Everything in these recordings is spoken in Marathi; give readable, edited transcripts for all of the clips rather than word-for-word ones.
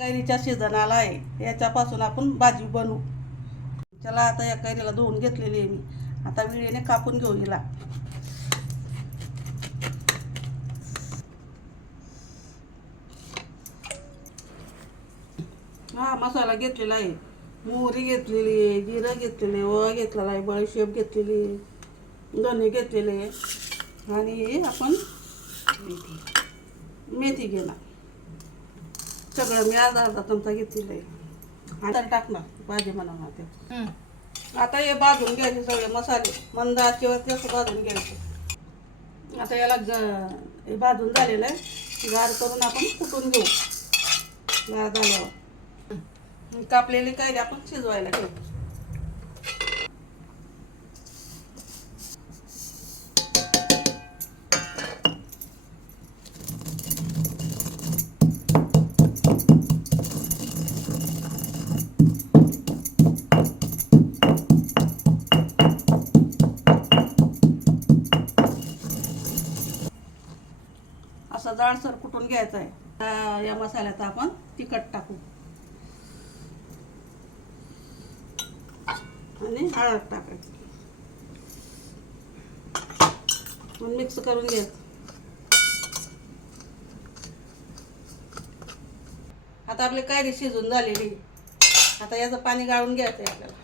कैरीच्या सीझन आला आहे, याच्यापासून आपण भाजी बनवू. चला आता या कैरीला धुवून घेतलेली आहे मी. आता विळीने कापून घेऊ हिला. हा मसाला घेतलेला आहे. मोहरी घेतलेली आहे, जिरं घेतलेले, ओवा घेतलेला आहे, बडीशेप घेतलेली आहे, धने घेतलेले आहे आणि आपण मेथी घेणार. सगळं मी अर्धा अर्धा चमचा घेतलेलं आहे. आता टाकणार भाजी बनवणार ते. आता हे भाजून घ्यायचे सगळे मसाले, मंद आचेवर कसं भाजून घ्यायचे. आता याला हे भाजून झालेलं आहे, गार करून आपण कुटून घेऊ. गार झाल्यावर कापलेली कैरी आपण शिजवायला घेऊ. असं जाडसर कुटून घ्यायचं आहे. या मसाल्यात आपण तिखट टाकू आणि हळद टाकायची, मिक्स करून घ्यायचं. आता आपली कैरी शिजून झालेली. आता याचं पाणी गाळून घ्यायचं आहे आपल्याला.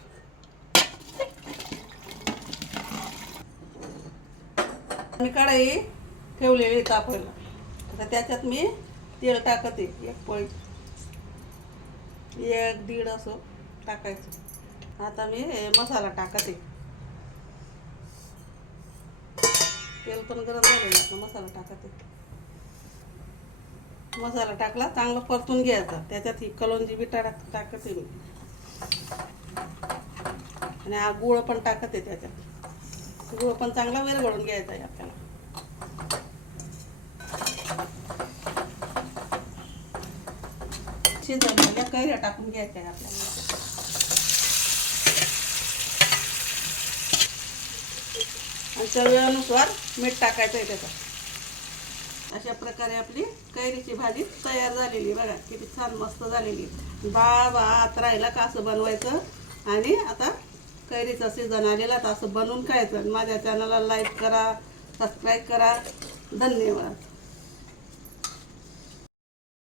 मी कढई ठेवलेली तापवायला. आता त्याच्यात मी तेल टाकते. एक पळी, 1-1.5 असं टाकायचं. आता मी मसाला टाकते. तेल पण गरम झालेलं आहे, मसाला टाकते. मसाला टाकला, चांगलं परतून घ्यायचा. त्याच्यात ही कलोंजी बी टाकते मी आणि हा गुळ पण टाकते त्याच्यात. गुळ पण चांगला विरघळून घ्यायचा आहे आपल्याला. शिजवलेल्या कैऱ्या टाकून घ्यायच्या आहे आपल्याला. आणि चवीनुसार मीठ टाकायचं आहे त्याच्यात. अशा प्रकारे आपली कैरीची भाजी तयार झालेली. बघा किती छान मस्त झालेली. डाळ भात राहिला का असं बनवायचं. आणि आता कैरीचा सीझन आलेला तर असं बनवून खायचं. माझ्या चॅनलला लाईक करा, सबस्क्राईब करा. धन्यवाद.